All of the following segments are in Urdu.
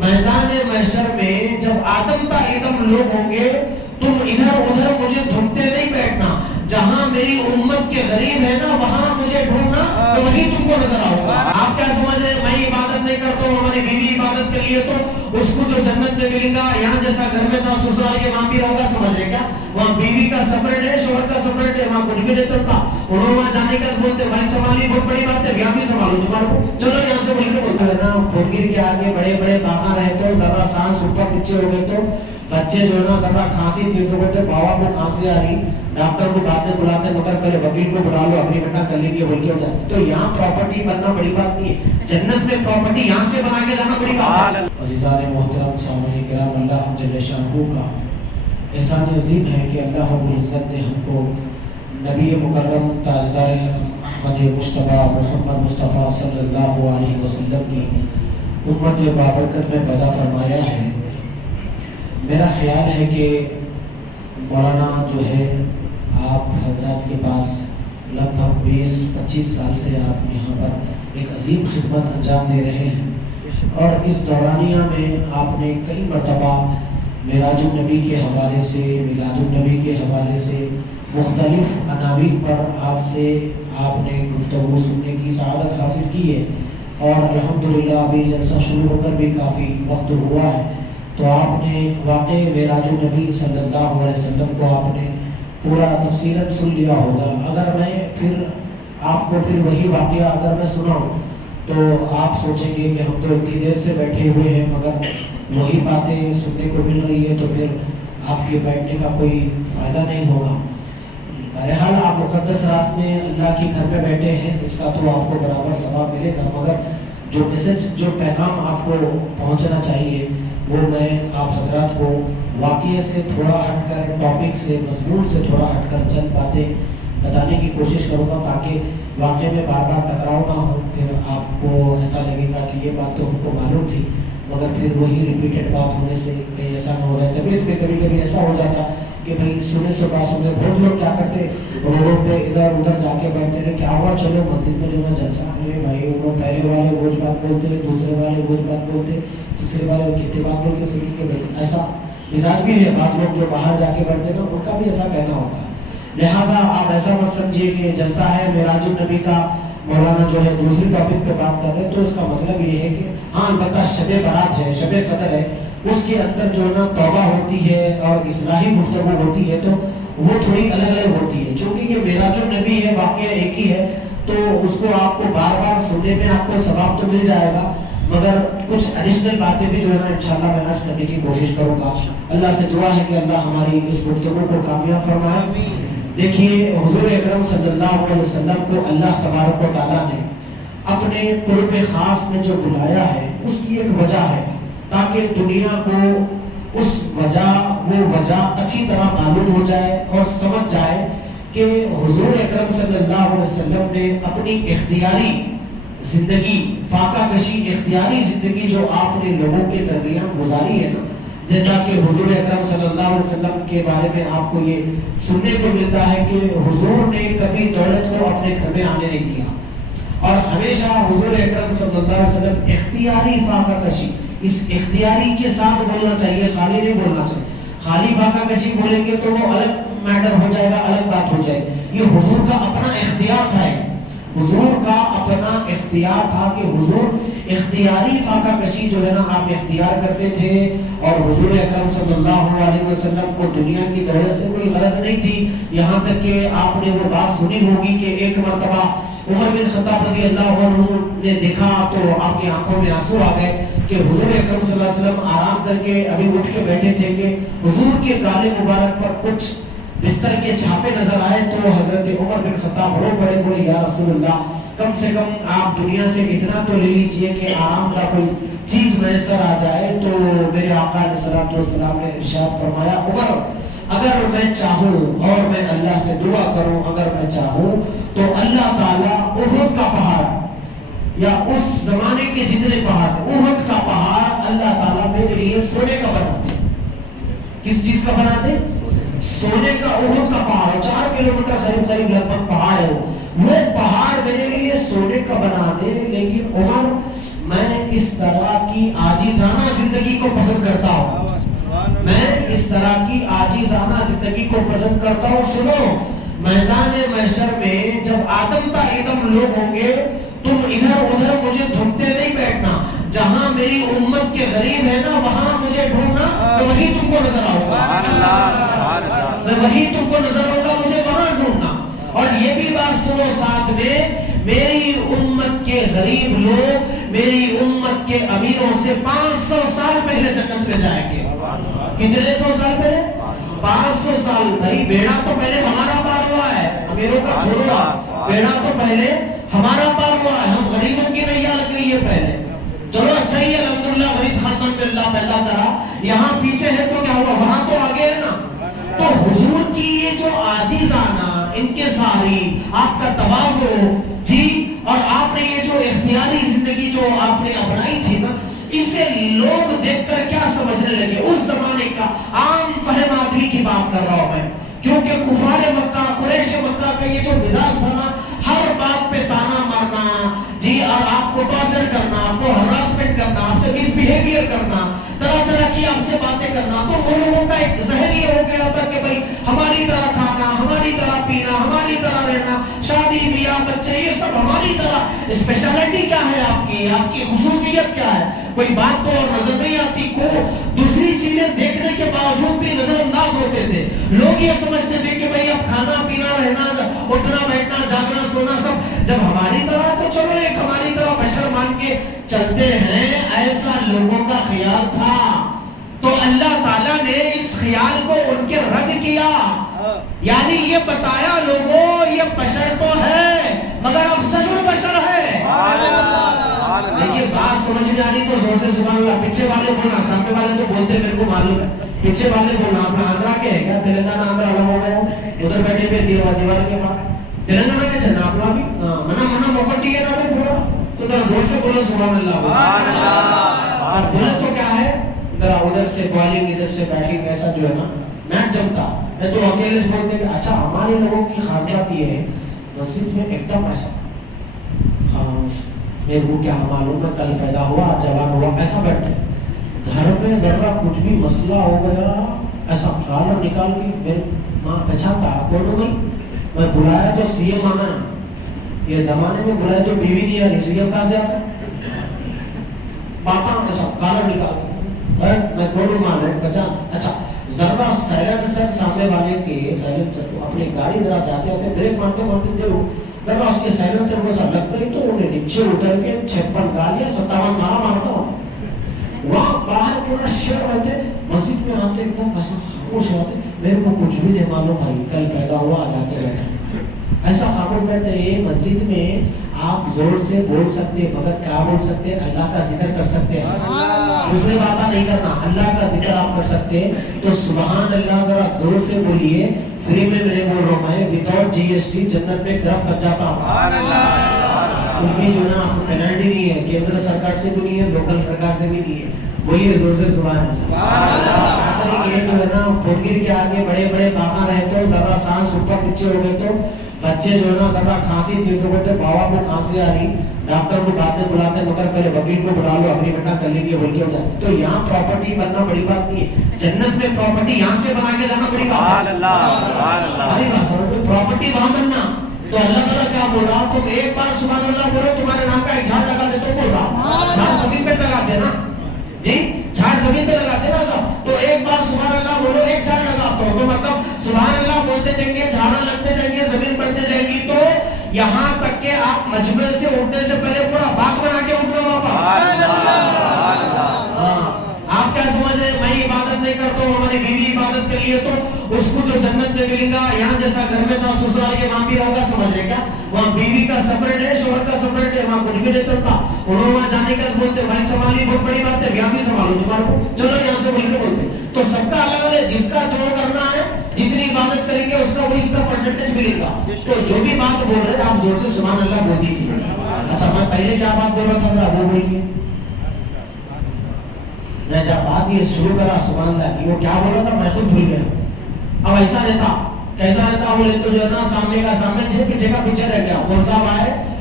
میدان محشر میں جب آدم تا ایدم لوگ ہوں گے، تم ادھر ادھر مجھے ڈھونڈتے نہیں بیٹھنا، جہاں میری امت کے غریب ہے نا وہاں مجھے ڈھونڈنا، تو وہی تم کو نظر آؤں گا۔ آپ کیا سمجھ رہے ہیں میں عبادت نہیں کرتا ہوں، ہماری بیوی عبادت کر لیے تو اس کو جو جنت میں ملے گا، یہاں جیسا گھر میں تھا سسرال کے وہاں بھی رہوں گا، سمجھ رہے کیا؟ وہاں بیوی کا سپریٹ ہے، شوہر کا سپریٹ ہے، وہاں کچھ بھی نہیں چلتا۔ انہوں وہاں جانے کا بولتے بھائی سنبھالی بہت بڑی بات ہے، بیاہ بھی سنبھالو تمہارے کو، چلو یہاں سے بول کے بولتے ہیں نا۔ پھرگر کے آگے بڑے بڑے باغاں رہے تو ذرا سانس اوپر نیچے ہو گئے تو بچے جو ہے نا ذرا کھانسی تیز ہو گئے تو بابا کو کھانسی آ رہی، ڈاکٹر کو بعد میں بلاتے مگر پہلے وکیل کو بلا لو، اگریمنٹ کر لیں گے بول کے ہو جاتی۔ تو یہاں پراپرٹی بننا بڑی بات نہیں ہے، جنت میں پراپرٹی یہاں سے بنا کے جانا بڑی بات ہے۔ عزیزان محترم سامعین کرام، اللہ جل شانہ کا احسان عظیم ہے کہ اللہ رب العزت نے ہم کو نبی مکرم تاجدار احمد مصطفیٰ محمد مصطفیٰ صلی اللہ علیہ وسلم کی امت بابرکت میں پیدا فرمایا ہے۔ میرا خیال ہے کہ مولانا جو ہے آپ حضرات کے پاس لگ بھگ 20-25 سال سے آپ یہاں پر ایک عظیم خدمت انجام دے رہے ہیں، اور اس دورانیہ میں آپ نے کئی مرتبہ معراج النبی کے حوالے سے، میلاد النبی کے حوالے سے مختلف عناوین پر آپ نے گفتگو سننے کی سعادت حاصل کی ہے، اور الحمدللہ ابھی جلسہ شروع ہو کر بھی کافی وقت ہوا ہے، تو آپ نے واقع معراج النبی صلی اللہ علیہ وسلم کو آپ نے پورا تفصیلاً سن لیا ہوگا۔ اگر میں پھر آپ کو پھر وہی واقعہ اگر میں سناؤں تو آپ سوچیں گے کہ ہم تو اتنی دیر سے بیٹھے ہوئے ہیں مگر وہی باتیں سننے کو مل رہی ہے، تو پھر آپ کے بیٹھنے کا کوئی فائدہ نہیں ہوگا۔ بہرحال آپ مقدس راست میں اللہ کے گھر میں بیٹھے ہیں، اس کا تو آپ کو برابر ثواب ملے گا، مگر جو میسج جو پیغام آپ کو پہنچنا چاہیے وہ میں آپ حضرات کو واقعے سے تھوڑا ہٹ کر، ٹاپک سے، مضمون سے تھوڑا ہٹ کر چند باتیں بتانے کی کوشش کروں گا، تاکہ واقعے میں بار بار ٹکراؤ نہ ہو، پھر آپ کو ایسا لگے گا کہ یہ بات تو ہم کو معلوم تھی مگر پھر وہی ریپیٹڈ بات ہونے سے کہیں ایسا نہ ہو جائے۔ طبیعت میں کبھی کبھی ایسا ہو جاتا کہ بھئی سنے سے بات سنے، بہت لوگ کیا کرتے روڈوں پہ ادھر ادھر جا کے بیٹھتے رہے، کیا ہوا چلو مسجد میں جو ہے جلسہ کرے بھائی، وہ پہلے والے وہ بات بولتے، دوسرے والے وہ بات بولتے، تیسرے والے کتنے بات بول کے سن کے بیٹھے، ایسا مزاج بھی ہے بعض لوگ جو باہر جا کے بیٹھتے نا، ان کا بھی ایسا کہنا ہوتا ہے۔ لہٰذا آپ ایسا مت سمجھیے کہ جلسہ ہے معراج النبی کا، مولانا جو ہے دوسری ٹاپک پہ بات کر رہے ہیں، تو اس کا مطلب یہ ہے کہ ہاں البتہ شب برات ہے، شب قدر ہے، اس کے اندر جو ہے نا توبہ ہوتی ہے اور اصلاحی گفتگو ہوتی ہے، تو وہ تھوڑی الگ الگ ہوتی ہے۔ چونکہ یہ معراج النبی ہے، واقعہ ایک ہی ہے، تو اس کو آپ کو بار بار سننے میں آپ کو ثواب تو مل جائے گا، مگر کچھ ایڈیشنل باتیں بھی جو ہے نا انشاءاللہ میں عرض کرنے کی کوشش کروں گا۔ اللہ سے دعا ہے کہ اللہ ہماری اس گفتگو کو کامیاب فرمائے۔ دیکھیے حضور اکرم صلی اللہ علیہ وسلم کو اللہ تبارک و تعالیٰ نے اپنے قرب خاص میں جو بلایا ہے، اس کی ایک وجہ ہے، تاکہ دنیا کو وہ وجہ اچھی طرح معلوم ہو جائے اور سمجھ جائے کہ حضور اکرم صلی اللہ علیہ وسلم نے اپنی اختیاری زندگی، فاقہ کشی اختیاری زندگی جو آپ نے لوگوں کے درمیان گزاری ہے نا، جیسا کہ حضور اکرم صلی اللہ علیہ وسلم کے بارے میں آپ کو یہ سننے کو ملتا ہے کہ حضور نے کبھی دولت کو اپنے گھر میں آنے نہیں دیا، اور ہمیشہ حضور اکرم صلی اللہ علیہ وسلم اختیاری فاقہ کشی، اس اختیاری کے ساتھ بولنا چاہیے، خالی نہیں بولنا چاہیے۔ خالی فاقہ کشی بولیں گے تو وہ الگ میٹر ہو جائے گا، الگ بات ہو جائے گی۔ یہ حضور کا اپنا اختیار تھا، حضور کا اپنا اختیار تھا کہ حضور اختیاری فاقہ کشی جو ہے نا آپ اختیار کرتے تھے، اور حضور اکرم صلی اللہ علیہ وسلم کو دنیا کی دولت سے کوئی غرض نہیں تھی، یہاں تک کہ آپ نے وہ بات سنی ہوگی کہ ایک مرتبہ عمر بن خطاب رضی اللہ عنہ نے دیکھا تو آپ کی آنکھوں میں آنسو آ گئے کہ حضور اکرم صلی اللہ علیہ وسلم آرام کر کے ابھی اٹھ کے بیٹھے تھے کہ حضور کے گالے مبارک پر کچھ بستر کے چھاپے نظر آئے، تو حضرت عمر بن خطاب رو پڑے، بولے یا رسول اللہ کم سے کم آپ دنیا سے اتنا تو لے لیجئے کہ آرام کا کوئی چیز میسر آ جائے۔ تو میرے آقا علیہ الصلوۃ والسلام نے ارشاد فرمایا، عمر اگر میں چاہوں اور میں اللہ سے دعا کروں، اگر میں چاہوں تو اللہ تعالیٰ احد کا پہاڑ یا اس زمانے کے جتنے پہاڑ، احد کا پہاڑ اللہ تعالیٰ میرے لیے سونے کا بنا دے۔ کس چیز کا بنا دے؟ سونے کا احد کا پہاڑ، 4 کلومیٹر قریب لگ بھگ پہاڑ ہے، وہ پہاڑ میرے لیے سونے کا بنا دے، لیکن عمر میں اس طرح کی عاجزانہ زندگی کو پسند کرتا ہوں، میں اس طرح کی عاجزانہ زندگی کو پسند کرتا ہوں۔ سنو، میدان محشر میں جب آدم تا ایدم لوگ ہوں گے، تم ادھر ادھر مجھے ڈھونڈتے نہیں بیٹھنا، جہاں میری امت کے غریب ہے نا وہاں مجھے ڈھونڈنا، میں وہی تم کو نظر آؤں گا، میں وہی تم کو نظر آؤں گا، مجھے وہاں ڈھونڈنا۔ اور یہ بھی بات سنو ساتھ میں، میری امت کے غریب لوگ میری امت کے امیروں سے 500 سال پہلے جنت میں جائیں گے۔ کتنے سو سال پہلے؟ 500 سال۔ بھائی بیڑا تو پہلے ہمارا پار ہوا ہے، امیروں کا چھوڑو، بیڑا تو پہلے ہمارا پار ہوا ہے، ہم غریبوں کی نیا لگ گئی ہے پہلے۔ چلو اچھا ہی الحمدللہ غریب خاندان میں اللہ پیدا کرا، یہاں پیچھے ہے تو کیا ہوا، وہاں تو آگے ہے نا۔ تو حضور کی یہ جو عاجزانہ انکساری، آپ کا تواضع جی، اور آپ نے یہ جو اختیاری زندگی جو آپ نے اپنائی تھی نا، اسے لوگ دیکھ کر کیا سمجھنے لگے، اس زمانے کا عام فہم آدمی کی بات کر رہا ہوں میں، کیونکہ کفار مکہ، قریش مکہ کا یہ جو مزاج تھا نا، ہر بات پہ تانا مارنا جی، اور آپ کو ٹارچر کرنا، آپ کو ہراسمنٹ کرنا، آپ سے مس بیہیویئر کرنا، طرح طرح کی آپ سے باتیں کرنا، تو وہ لوگوں کا ایک ذہن یہ ہو گیا تھا کہ بھائی ہماری طرح کھانا، ہماری طرح پینا، ہماری طرح رہنا، شادی بیاہ بچے، یہ سب ہماری طرح۔ اسپیشلٹی کیا ہے آپ کی خصوصیت کیا ہے؟ کوئی بات تو نظر نہیں آتی کو، دوسری چیزیں دیکھنے کے باوجود بھی نظر انداز ہوتے تھے۔ لوگ یہ سمجھتے تھے کہ بھئی اب کھانا پینا رہنا، اٹھنا بیٹھنا جاگنا سونا سب جب ہماری طرح، تو چلو ایک ہماری طرح بشر مان کے چلتے ہیں، ایسا لوگوں کا خیال تھا۔ تو اللہ تعالیٰ نے اس خیال کو ان کے رد کیا، یعنی یہ بتایا لوگوں یہ بشر تو ہے مگر افضل البشر ہے۔ دیکھیے بات سمجھ میں آ رہی تو زور سے سبحان اللہ۔ پیچھے والے بولنا، سامنے والے تو بولتے میرے کو معلوم ہے، پیچھے والے بولنا۔ اپنا آندھرا کے ہے کیا؟ تلنگانہ آندھرا الگ ہو گیا، ادھر بیٹھے پہ دیوار کے پاس تلنگانہ کے جنا اپنا بھی منا موکٹی ہے نا بھی تھوڑا، تو ذرا زور سے بولو سبحان اللہ۔ اور بولے تو کیا ہے، ذرا ادھر سے بالنگ ادھر سے بیٹنگ، ایسا جو ہے نا میچ جمتا ہے تو اکیلے بولتے کہ اچھا ہمارے لوگوں کی خاص بات یہ ہے، مسجد میں ایک دم ایسا خاموش، میرے کو کیا معلوم ہے کل پیدا ہوا جوان ہوا، ایسا بیٹھتے۔ گھر میں ذرا کچھ بھی مسئلہ ہو گیا ایسا کالر نکال کے میرے ماں پہچانتا کون ہو گئی، میں بلایا تو سی ایم آنا، یہ زمانے میں بلایا تو بیوی نہیں آ رہی، سی ایم کہاں سے آتا پاپا ایسا کالر نکال کے میں کون ہوں، مان ہے پہچان۔ اچھا ذرا سائلنسر سامنے والے کے سائلنسر کو اپنی گاڑی ذرا جاتے آتے بریک مارتے مارتے دیکھو ذرا اس کے سائلنسر کو سا لگ گئی تو انہیں نیچے اتر کے 56 گالیاں 57 مارا تھا وہاں باہر پورا شہر رہتے، مسجد میں آتے ایک دم ایسا خاموش ہوتے، میرے کو کچھ بھی نہیں معلوم بھائی کل پیدا ہوا جا کے بیٹھا، ایسا خاموش بیٹھتے ہیں۔ مسجد میں آپ زور سے بول سکتے مگر کیا بول سکتے، اللہ کا ذکر کر سکتے ہیں، دوسرے باتیں نہیں کرنا، اللہ کا ذکر آپ کر سکتے ہیں تو سبحان اللہ ذرا زور سے بولیے، فری میں میں بول رہا ہوں، میں وداؤٹ جی ایس ٹی جنت میں ایک طرف لگ جاتا ہوں۔ کیونکہ جو نا آپ کو پینلٹی نہیں ہے، کیندر سرکار سے بھی نہیں ہے، لوکل سرکار سے بھی نہیں ہے، بولیے زور سے سبحان اللہ۔ یہ جو ہے نا پھرگر کے آگے بڑے بڑے باغاں رہے تو ذرا سانس اوپر پیچھے ہو گئے تو بچے جو ہے نا ذرا کھانسی تیز ہو گئے تو بابا کو کھانسی آ رہی، ڈاکٹر کو بعد میں بلاتے مگر پہلے وکیل کو بلا لو اگریمنٹ کر لیں گے بول کے ہو جاتی۔ تو یہاں پراپرٹی بننا بڑی بات نہیں ہے، جنت میں پراپرٹی یہاں سے بنا کے جانا بڑی بات ہے، پراپرٹی وہاں بننا۔ تو اللہ تعالیٰ کیا بول رہا، تم ایک بار سبحان اللہ بولو تمہارے نام کا ایک جھاڑ لگا دے، تو بول رہا جھاڑ زمین پہ لگاتے نا جی، جھاڑ زمین پہ لگاتے نا سب، تو ایک بار سبحان اللہ بولو ایک جھاڑ لگاتا ہوں، تو مطلب سبحان اللہ بولتے جائیں گے، جھاڑاں لگتے جائیں گے، زمین بڑھتے جائیں گی، تو یہاں تک کہ آپ مجمع سے اٹھنے سے پہلے پورا باغ بنا کے اٹھنا ہوگا۔ آپ کیا سمجھ رہے ہیں، میں عبادت نہیں کرتا ہوں، ہماری بیوی عبادت کر لیے تو اس کو جو جنت میں ملے گا، یہاں جیسا گھر میں تھا سسرال کے وہاں بھی رہا، سمجھ رہے کیا، وہاں بیوی کا سپریٹ ہے، شوہر کا سپریٹ ہے، وہاں کچھ بھی نہیں چلتا۔ انہوں وہاں جانے کا بولتے بھائی سنبھالی بہت بڑی بات ہے، یہاں بھی سنبھالو تمہارے کو، چلو یہاں سے بول کے بولتے۔ تو سب کا الگ الگ، جس کا جو کرنا ہے، جتنی عبادت کریں گے اس کا وہی اس کا پرسنٹیج ملے گا۔ تو جو بھی بات بول رہے ہیں آپ زور سے سبحان اللہ بول دیجیے۔ اچھا میں پہلے کیا بات بول رہا تھا وہ بولیے، میں جب بات یہ شروع کرا سبحان اللہ کی، وہ کیا بول رہا تھا میں خود بھول گیا۔ اب ایسا رہتا کیسا رہتا، بولے تو جو ہے نا سامنے کا سامنے پیچھے کا پیچھے رہ گیا، وہ صاحب آئے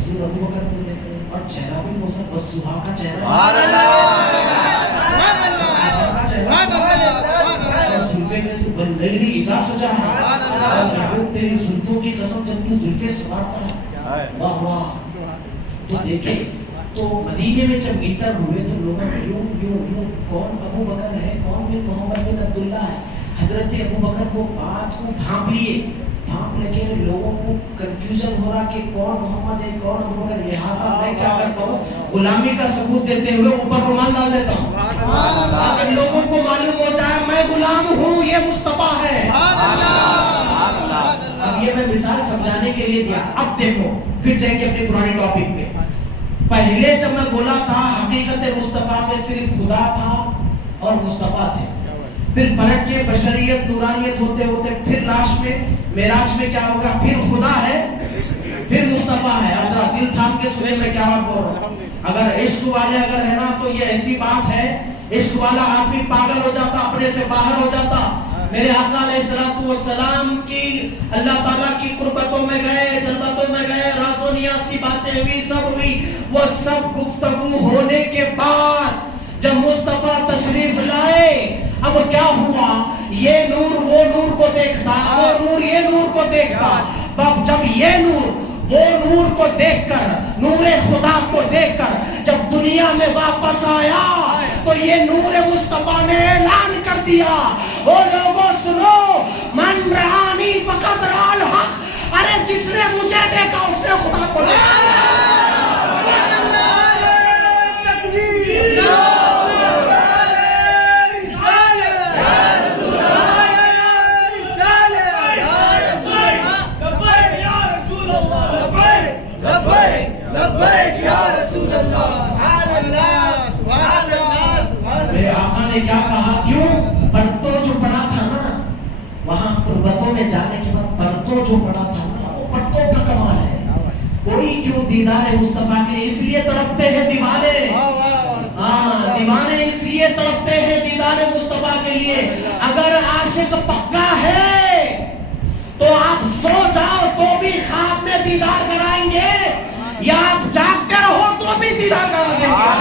حضور ابو بکر کو دیکھ رہے ہیں اور چہرہ بھی وہ سب بس صبح کا چہرہ تیری زلفوں کی قسم جب تو زلفیں سنبھالتا ہے واہ واہ. تو دیکھیں تو مدینے میں جب انٹر ہوئے تو لوگوں نے یوں کون ابو بکر ہے, کون بن محمد بن عبداللہ ہے. حضرت ابو بکر وہ بات کو بھانپ لے لوگوں کو کنفیوژن ہو رہا کہ کون محمد ہے کون ابو بکر. لہٰذا میں کیا کرتا ہوں, غلامی کا ثبوت دیتے ہوئے اوپر رومال ڈال دیتا ہوں تاکہ لوگوں کو معلوم ہو جائے میں غلام ہوں, یہ مصطفیٰ ہے. اب یہ میں مثال سمجھانے کے لیے دیا. اب دیکھو پھر جائیں گے اپنے پرانے ٹاپک پہ. پہلے جب میں بولا تھا حقیقت مصطفیٰ میں صرف خدا تھا اور مصطفیٰ تھے, پھر پلٹ کے بشریت نورانیت ہوتے ہوتے پھر لاش میں معراج میں کیا ہوگا, پھر خدا ہے پھر مصطفیٰ ہے. اب ذرا دل تھام کے سنیں میں کیا بات بول رہا ہوں. اگر عشق والے اگر ہے نا تو یہ ایسی بات ہے, عشق والا آدمی پاگل ہو جاتا, اپنے سے باہر ہو جاتا. میرے آقا علیہ الصلوۃ والسلام کی اللہ تعالیٰ کی قربتوں میں گئے, جنتوں میں گئے, راز و نیاز کی باتیں ہوئی, سب ہوئی. وہ سب گفتگو ہونے کے بعد جب مصطفیٰ تشریف لائے اب کیا ہوا, یہ نور وہ نور کو دیکھتا, وہ نور یہ نور کو دیکھتا. جب یہ نور وہ نور کو دیکھ کر, نور خدا کو دیکھ کر جب دنیا میں واپس آیا تو یہ نور مصطفیٰ نے اعلان کر دیا, او لوگوں سنو, من رآنی فقد رأى الحق. ارے جس نے مجھے دیکھا اس نے خدا کو دیکھا. میرے آقا نے کیا کہا, کیوں پرتوں جو پڑا تھا نا وہاں قربتوں میں جانے کے بعد پرتوں جو پڑا تھا نا وہ پرتوں کا کمال ہے. کوئی کیوں دیدار مصطفیٰ کے اس لیے تڑپتے ہیں دیوانے, ہاں دیوانے اس لیے تڑپتے ہیں دیدار مصطفیٰ کے لیے. اگر عاشق پکا ہے تو آپ سو جاؤ تو بھی خواب میں دیدار کرائیں گے, یا آپ جاگتے رہو تو بھی دیدار کرا دیں گے.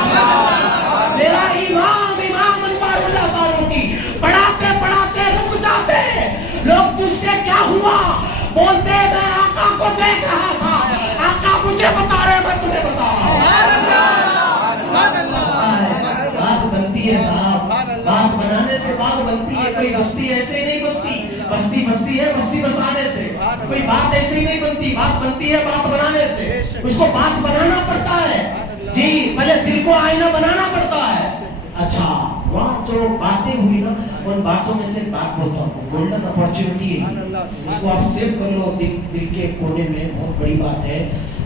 میرا امام انوار اللہ فاروقی پڑھاتے پڑھاتے رک جاتے, لوگ مجھ سے کیا ہوا, بولتے میں آقا کو دیکھ رہا تھا, آقا مجھے بتا رہے میں تمہیں بتا رہا ہوں. بات بنتی ہے صاحب, بات بنانے سے بات بنتی ہے. کوئی بستی ایسے ہی نہیں بستی, بستی بستی ہے بستی بسانے سے. کوئی بات ایسے ہی نہیں بنتی, بات بنتی ہے بات بنانے سے. اس کو بات بنانا پڑتا ہے جی, پہلے دل کو آئینہ بنانا پڑتا ہے. اچھا وہاں جو باتیں ہوئی نا ان باتوں میں سے بات بولتا ہوں, گولڈن اپارچونٹی ہے, اس کو آپ سیو کر لو دل کے کونے میں, بہت بڑی بات ہے.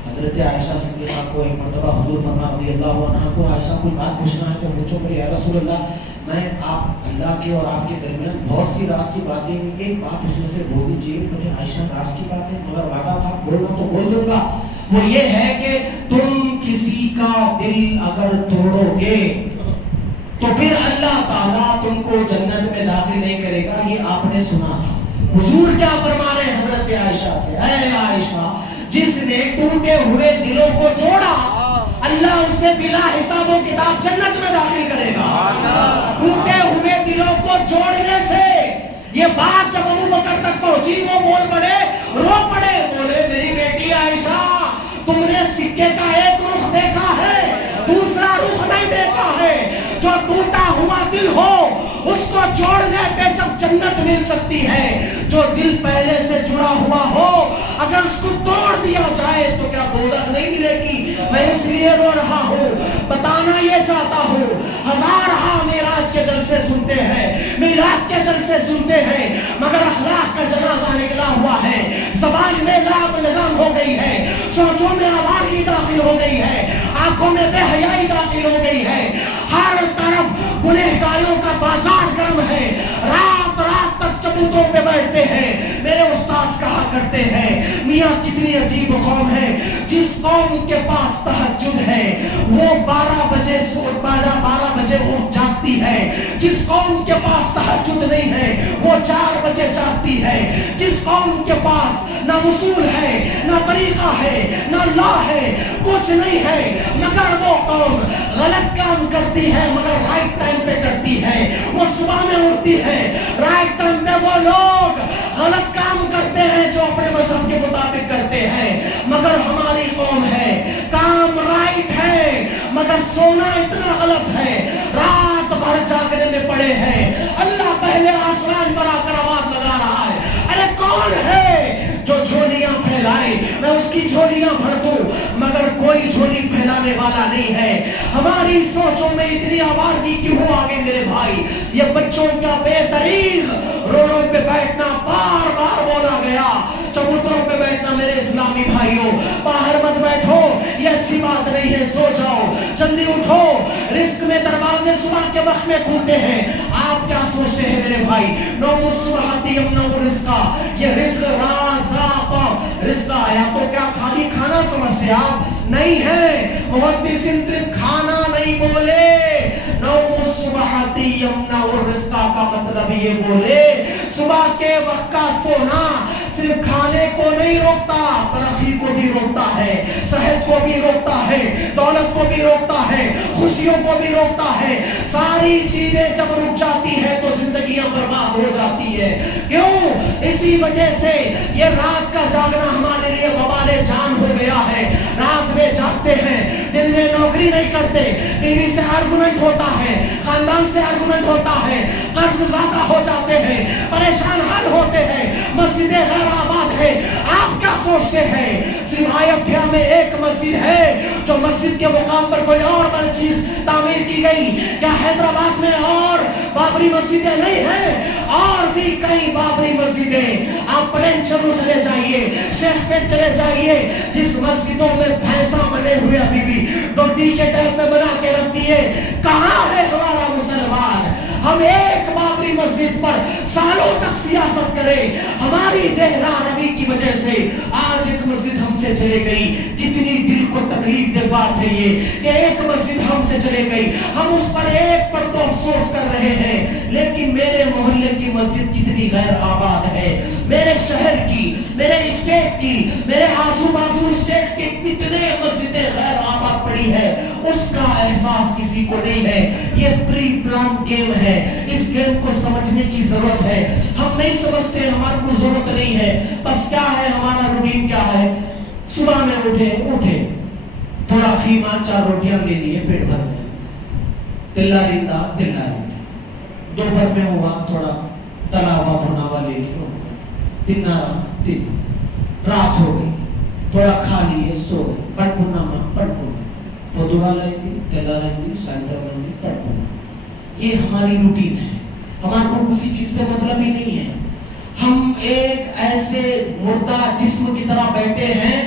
حضرت عائشہ صدیقہ کو ایک مرتبہ حضور فرما رضی اللہ عنہ کو, عائشہ کوئی بات پوچھنا ہے تو پوچھو. میرے یا رسول اللہ میں آپ اللہ کے اور آپ کے درمیان بہت سی راز کی باتیں ہوئی, ایک بات اس میں سے بول دیجیے. میرے عائشہ راز کی باتیں مگر وعدہ تھا بولنا تو بول دوں گا, وہ یہ ہے کہ تم کسی کا دل اگر توڑو گے تو پھر اللہ تعالیٰ تم کو جنت میں داخل نہیں کرے گا. یہ آپ نے سنا تھا. حضور کیا فرما رہے ہیں حضرت عائشہ سے, اے عائشہ جس نے ٹوٹے ہوئے دلوں کو جوڑا اللہ اسے بلا حساب و کتاب جنت میں داخل کرے گا. ٹوٹے ہوئے دلوں کو جوڑنے سے یہ بات جب ابو بکر تک پہنچی وہ بول پڑے, رو پڑے, بولے میری بیٹی عائشہ تم نے سکے کا ایک رخ دیکھا ہے, دوسرا رخ نہیں دیکھا ہے. جو ٹوٹا ہوا دل ہو اس کو جوڑنے پہ جب جنت مل سکتی ہے, جو دل پہلے سے جڑا ہوا ہو اگر اس کو توڑ دیا جائے تو کیا دوزخ نہیں ملے گی. میں اس لیے رو رہا ہوں, بتانا یہ چاہتا ہوں, ہزارہا معراج کے جلسے سنتے ہیں, میلاد کے جلسے سنتے ہیں, مگر اخلاق کا جنازہ نکلا ہوا ہے. زبان میں لام لگام ہو گئی ہے, سوچوں میں آوارگی داخل ہو گئی ہے, آنکھوں میں بے حیائی داخل ہو گئی ہے. ہر طرف گنہگاروں کا بازار گرم ہے, رات رات تک چبوتوں پہ بیٹھتے ہیں. میرے استاد کہا کرتے ہیں میاں کتنی عجیب قوم ہے. جس قوم کے پاس تہجد ہے وہ 12 بجے اٹھ جاگتی ہے. جس قوم کے پاس تہجد نہیں ہے وہ 4 بجے جاگتی ہے. جس قوم کے پاس نہ اصول ہے نہ طریقہ ہے نہ لا ہے کچھ نہیں ہے مگر وہ قوم غلط کام کرتی ہے مگر رائٹ ٹائم پہ کرتی ہے. وہ صبح میں اٹھتی ہے رائٹ ٹائم پہ. وہ لوگ غلط کام کرتے ہیں جو اپنے مذہب کے مطابق کرتے ہیں مگر ہماری قوم ہے کام رائٹ ہے مگر سونا اتنا غلط ہے. رات بھر جاگنے میں پڑے ہیں. اللہ پہلے آسمان پر آ کر آواز لگا رہا ہے ارے کون ہے جو جھولیاں پھیلائے میں اس کی جھولیاں بھر دوں مگر کوئی جھولی پھیلانے والا نہیں ہے. ہماری سوچوں میں اتنی آوارگی کیوں آگے میرے بھائی؟ یہ بچوں کا بے دریغ روڈوں پہ بیٹھنا بار بار بولا گیا. چبوتروں پہ بیٹھنا میرے اسلامی بھائیوں باہر مت بیٹھو یہ اچھی بات نہیں ہے. سو جاؤ جلدی اٹھو. رزق میں دروازے صبح کے وقت میں کھلتے ہیں. آپ کیا سوچتے ہیں میرے بھائی؟ نوم الصبح یمنع الرزق. یہ رزق رازق رزق آیا تو کیا خالی کھانا سمجھتے آپ؟ نہیں ہے. محدثین صرف کھانا نہیں بولے. نوم الصبح یمنع الرزق کا مطلب یہ بولے صبح کے وقت کا سونا صرف کھانے کو نہیں روکتا ترقی کو بھی روکتا ہے صحت کو بھی روکتا ہے دولت کو بھی روکتا ہے خوشیوں کو بھی روکتا ہے. ساری چیزیں جب رک جاتی ہے تو زندگیاں برباد ہو جاتی ہے. کیوں؟ اسی وجہ سے یہ رات کا جاگنا ہمارے لیے وبال جان ہو گیا ہے. رات میں جاگتے ہیں دن میں نوکری نہیں کرتے بیوی سے آرگومنٹ ہوتا ہے خاندان سے آرگومنٹ ہوتا ہے قرض زیادہ ہو جاتے ہیں پریشان حال ہوتے ہیں مسجدیں غیر آباد ہے. آپ کیا سوچتے ہیں صرف ایودھیا میں ایک مسجد ہے جو مسجد کے مقام پر کوئی اور بڑی چیز تعمیر کی گئی؟ کیا حیدرآباد میں اور بابری مسجدیں نہیں ہیں؟ اور بھی کئی بابری مسجدیں. آپ پلین چلو چلے جائیے شیخ پیٹ چلے جائیے جس مسجدوں میں بھینسا بنے ہوئے ابھی بھی ڈوڈی کے ٹائپ میں بنا کے رکھ دیے. کہاں ہے ہمارا مسلمان؟ ہم ایک بابری مسجد پر سالوں تک سیاست کریں. ہماری دہرا روی کی وجہ سے آج ایک مسجد ہم سے چلے گئی. کتنی دل کو تکلیف دہ بات ہے یہ کہ ایک مسجد ہم سے چلے گئی. ہم اس پر ایک پر تو افسوس کر رہے ہیں لیکن میرے محلے کی مسجد کتنی غیر آباد ہے. میرے شہر کی میرے اسٹیٹ کی میرے آزو بازو اسٹیٹس کی کتنے مسجدیں غیر آباد پڑی ہے اس کا احساس کسی کو نہیں ہے. یہ پری پلان گیم ہے. اس گیم کو سمجھنے کی ضرورت ہے. ہم نہیں سمجھتے ہمارے کو ضرورت نہیں ہے. بس کیا ہے ہمارا روٹین کیا ہے؟ صبح میں اٹھے تھوڑا خیمہ 4 روٹیاں لے لیے پیٹ بھر میں تلا ریندا دوپہر میں ہوا تھوڑا تلا ہوا بھنا لے لیا تین رات ہو گئی تھوڑا کھا لیے سو گئے پڑکنا پودوا لائیں تلا لائیں سائنٹر پڑکنا. یہ ہماری روٹین ہے. ہمارے کو کسی چیز سے مطلب ہی نہیں ہے. ہم ایک ایسے مردہ جسم کی طرح بیٹھے ہیں.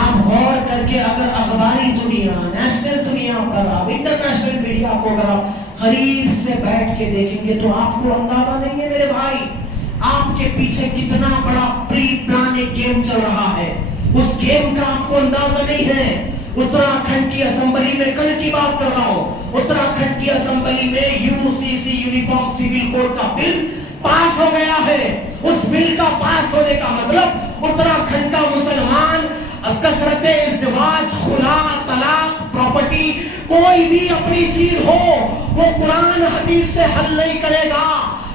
آپ غور کر کے اگر اخباری دنیا نیشنل دنیا پر آپ انٹرنیشنل میڈیا کو اگر آپ قریب سے بیٹھ کے دیکھیں گے تو آپ کو اندازہ نہیں ہے میرے بھائی آپ کے پیچھے کتنا بڑا پری پلان ایک گیم چل رہا ہے. اس گیم کا آپ کو اندازہ نہیں ہے. اتراکھنڈ کی اسمبلی میں کل کی بات کر رہا ہوں اتراکھنڈ کی اسمبلی میں UCC یونیفارم سول کوڈ کا بل پاس ہو گیا ہے. اس بل کا پاس ہونے کا مطلب اتراکھنڈ کا مسلمان کثرت ازدواج خلا طلاق پراپرٹی کوئی بھی اپنی چیز ہو وہ قرآن حدیث سے حل نہیں کرے گا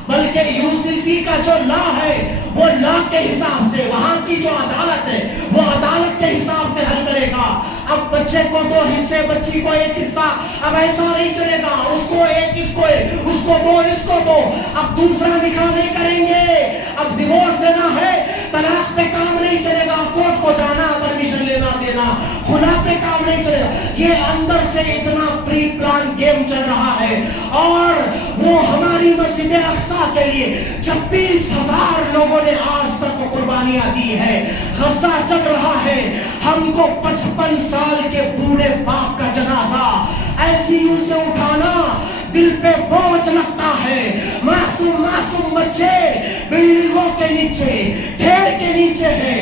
بلکہ UCC کا جو لا ہے وہ لا کے حساب سے وہاں کی جو عدالت ہے وہ عدالت کے حساب سے حل کرے گا. اب بچے کو 2 حصے بچی کو 1 حصہ اب ایسا نہیں چلے گا. اس کو 1 اس کو 1 اس کو 2 اس کو 2 اب دوسرا نکاح نہیں کریں گے. اب ڈیورس دینا ہے طلاق پہ کام نہیں چلے گا. کورٹ کو جانا پرمیشن لینا دینا خلا پہ کام نہیں چلے گا. یہ اندر سے اتنا پری پلان گیم چل رہا ہے اور وہ ہماری مسجد اقصی کے لیے 26,000 لوگوں نے آج تک قربانیاں دی ہے. غزہ چل رہا ہے. ہم کو 55 سال کے بوڑھے باپ کا جنازہ ICU سے اٹھانا دل پہ بوجھ لگتا ہے. معصوم بچے بلڈنگوں کے نیچے ڈھیر کے نیچے ہیں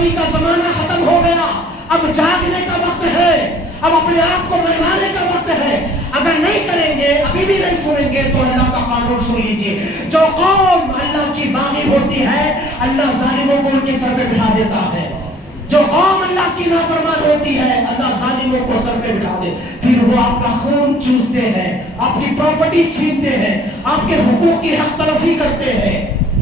کبھی کا زمانہ ختم ہو گیا، اب جاگنے کا وقت ہے، اب اپنے آپ کو منوانے کا وقت ہے. اگر نہیں کریں گے، ابھی بھی نہیں سنیں گے، تو اللہ کا قانون سن لیجئے. جو قوم اللہ کی باغی ہوتی ہے، اللہ ظالموں کو ان کے سر پہ بٹھا دیتا ہے. جو قوم اللہ کی نافرمان ہوتی ہے، اللہ ظالموں کو سر پہ بٹھا دے. پھر وہ آپ کا خون چوستے ہیں، آپ کی پراپرٹی چھینتے ہیں، آپ کے حقوق کی حق تلفی کرتے ہیں.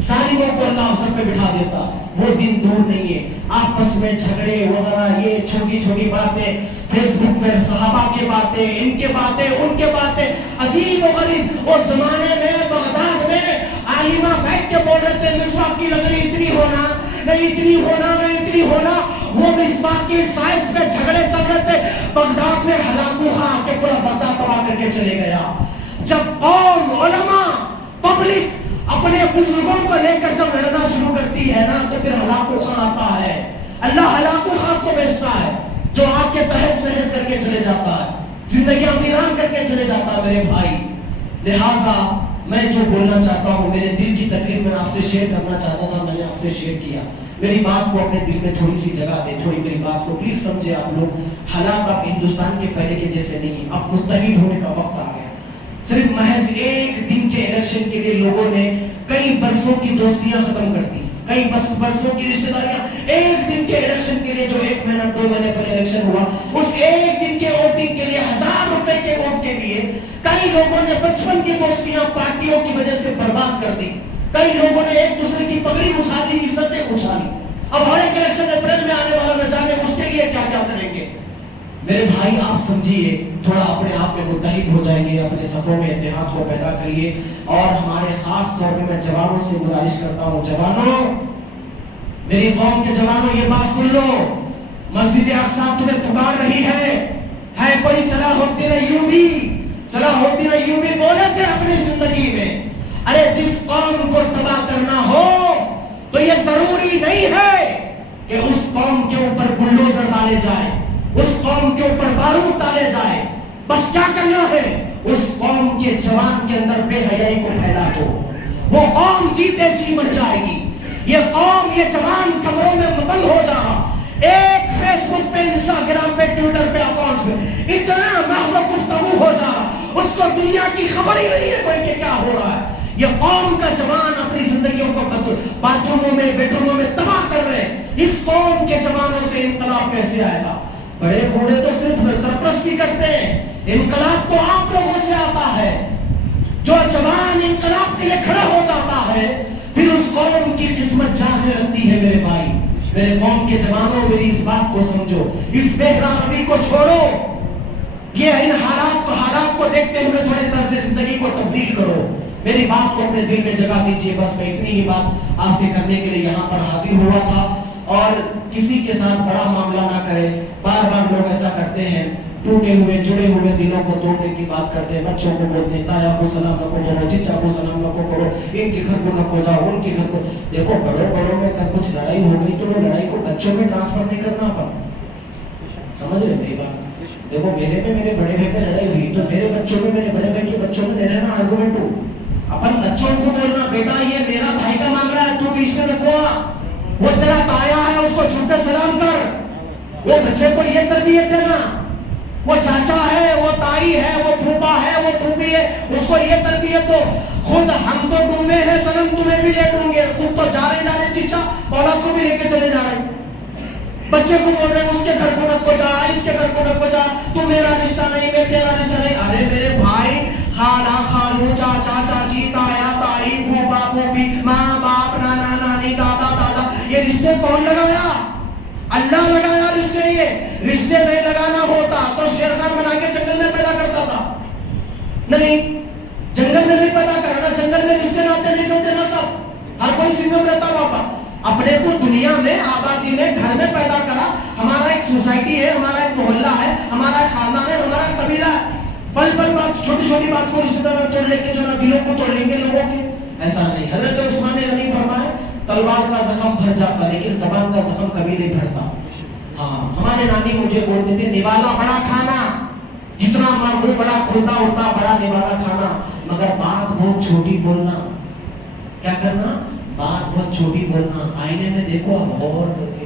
ظالموں کو اللہ سر پہ بٹھا دیتا. وہ دن دور نہیں ہے. آپس میں جھگڑے وغیرہ، یہ چھوٹی چھوٹی باتیں، فیس بک میں صحابہ کی باتیں، ان کے باتیں، ان کے باتیں، عجیب و غریب. اور زمانے میں بغداد میں عالمہ بیٹھ کے بول رہے تھے مسواک کی لکڑی اتنی ہونا، نہیں اتنی ہونا، نہیں اتنی ہونا. وہ مسواک کی سائز پہ جھگڑے چل رہے تھے. بغداد میں ہلاکو خان کے پورا بغداد تباہ کر کے چلے گیا. جب قوم، علماء، پبلک اپنے بزرگوں کو لے کر جب لڑنا شروع کرتی ہے نا، تو پھر ہلاکو خان آتا ہے. اللہ ہلاکو خان کو بھیجتا ہے جو آپ کے تہس نہس کر کے چلے جاتا ہے، زندگیاں ویران کر کے چلے جاتا ہے میرے بھائی. لہٰذا میں جو بولنا چاہتا ہوں، میرے دل کی تکلیف میں آپ سے شیئر کرنا چاہتا تھا، میں نے آپ سے شیئر کیا. میری بات کو اپنے دل میں تھوڑی سی جگہ دے، تھوڑی میری بات کو پلیز سمجھے آپ لوگ. حالات اب ہندوستان کے پہلے کے جیسے نہیں ہیں. اب متحد ہونے کا وقت آ گیا. صرف محض ایک دن کے الیکشن کے لیے لوگوں نے کئی برسوں کی دوستیاں ختم کر دی، کئی برسوں کی رشتہ داریاں. ایک دن کے الیکشن کے لیے، جو 1 مہینہ 2 مہینے پہلے الیکشن ہوا، اس ایک دن کے ووٹنگ کے لیے 1000 روپے کے ووٹ کے لیے کئی لوگوں نے بچپن کی دوستیاں پارٹیوں کی وجہ سے برباد کر دی. کئی لوگوں نے ایک دوسرے کی پگڑی اچھالی، عزتیں اچھالی. اب ہر ایک الیکشن اپریل میں آنے والا، نہ جانے اس کے لیے کیا کیا کریں گے. میرے بھائی آپ سمجھیے، تھوڑا اپنے آپ میں متحد ہو جائیں گے، اپنے صفوں میں اتحاد کو پیدا کریے. اور ہمارے خاص طور پہ میں جوانوں سے گزارش کرتا ہوں، جوانوں، میری قوم کے جوانوں، یہ بات سن لو. مسجد اقصی تمہیں پکار رہی ہے کوئی صلاح الدین ایوبی، صلاح الدین ایوبی بولے تھے اپنی زندگی میں، ارے جس قوم کو تباہ کرنا ہو تو یہ ضروری نہیں ہے کہ اس قوم کے اوپر بلڈوزر ڈالے جائے، اس قوم کے اوپر بارود ڈالے جائے. بس کیا کرنا ہے، اس قوم کے جوان کے اندر بے حیائی کو پھیلا دو. وہ قوم جیتے جی مر جائے گی. یہ قوم، یہ جوان کمروں میں بند ہو جا رہا. ایک فیس بک پہ، انسٹاگرام پہ، ٹویٹر پہ اکاؤنٹس میں اتنا محو گفتگو ہو جا رہا، اس کو دنیا کی خبر ہی نہیں ہے کوئی کہ کیا ہو رہا ہے. یہ قوم کا جوان اپنی زندگیوں کو باتھ روموں میں، بیڈ روموں میں تباہ کر رہے ہیں. اس قوم کے جوانوں سے انقلاب کیسے آئے گا؟ بڑے بوڑھے تو صرف سرپرستی کرتے ہیں، انقلاب تو آپ لوگوں سے آتا ہے. جو جوان انقلاب کے لیے کھڑا ہو جاتا ہے، پھر اس قوم کی قسمت جاگنے لگتی ہے. میرے بھائی، میرے قوم کے جوانوں، میری اس بات کو سمجھو، اس بہرا روی کو چھوڑو. یہ ان حالات کو دیکھتے ہوئے تھوڑے طرز زندگی کو تبدیل کرو. میری بات کو اپنے دل میں جگہ دیجئے. بس میں اتنی ہی بات آپ سے کرنے کے لیے یہاں پر حاضر ہوا تھا. اور کسی کے ساتھ بڑا معاملہ نہ کرے. بار بار لوگ ایسا کرتے ہیں، ٹوٹے ہوئے جڑے ہوئے دلوں کو توڑنے کی بات کرتے ہیں. بچوں کو بولتے ہیں تایا کو سلام نہ کو کرو، چچا کو سلام نہ کو کرو، ان کے گھر کو نہ کو جاؤ، ان کے گھر کو. دیکھو بڑوں میں اگر کچھ لڑائی ہو گئی تو وہ لڑائی کو بچوں میں ٹرانسفر نہیں کرنا. اپن سمجھ رہے میری بات؟ دیکھو میرے میں میرے بڑے بھائی میں لڑائی ہوئی تو میرے بچوں میں میرے بڑے بھائی کے بچوں میں دے رہنا آرگومنٹ ہو. اپن بچوں کو بولنا بیٹا یہ میرا بھائی کا معاملہ ہے، تو بیچ میں رکھو. وہ تیرا تایا ہے، اس کو چھو کے سلام کر. وہ بچے کو یہ تربیت دینا. وہ چاچا ہے، وہ تائی ہے، وہ پھوپا ہے، وہ پھوپھی ہے، اس کو یہ تربیت دو. خود ہم تو ڈوبے ہیں سلام، تمہیں بھی لے دوں گے. خود تو جا رہے چچا اولاد کو بھی لے کے چلے جا رہے. بچے کو بول رہے ہیں اس کے گھر کو نہ کو جا، اس کے گھر کو نہ کو جا، تو میرا رشتہ نہیں، میں تیرا رشتہ نہیں. ارے میرے بھائی، خالہ خالو، چاچا چاچی، تایا تائی، پھوپا پھوپھی، ماں باپ، نانا نانی، دادا دادا، یہ رشتے کون لگایا؟ اللہ لگایا رشتے. یہ رشتے نہیں لگانا ہوتا تو شیر خان بنا کے جنگل میں پیدا کرتا تھا. نہیں، جنگل میں نہیں پیدا کرنا. جنگل میں رشتے ناتے نہیں چلتے نا سب. ہر کوئی سنگم رہتا بابا. اپنے کو دنیا میں، آبادی میں، گھر میں پیدا کرا. ہمارا ایک سوسائٹی ہے، ہمارا ایک محلہ ہے، ہمارا ایک خاندان ہے، ہمارا ایک قبیلہ ہے. پل پل بات، چھوٹی چھوٹی بات کو رشتہ دار توڑ لیں گے، جو نا دلوں کو توڑ لیں گے لوگوں کے. ایسا نہیں. حضرت عثمان غنی فرمائے تلوار کا زخم بھر جاتا لیکن زبان کا زخم کبھی نہیں بھرتا. ہاں، ہمارے نانی مجھے بولتے تھے نوالا بڑا کھانا، جتنا منہ بڑا کھلتا اتنا بڑا نوالا کھانا، مگر بات بہت چھوٹی بولنا. کیا کرنا؟ بات بہت چھوٹی بولنا. آئینے میں دیکھو آپ غور کر کے،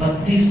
32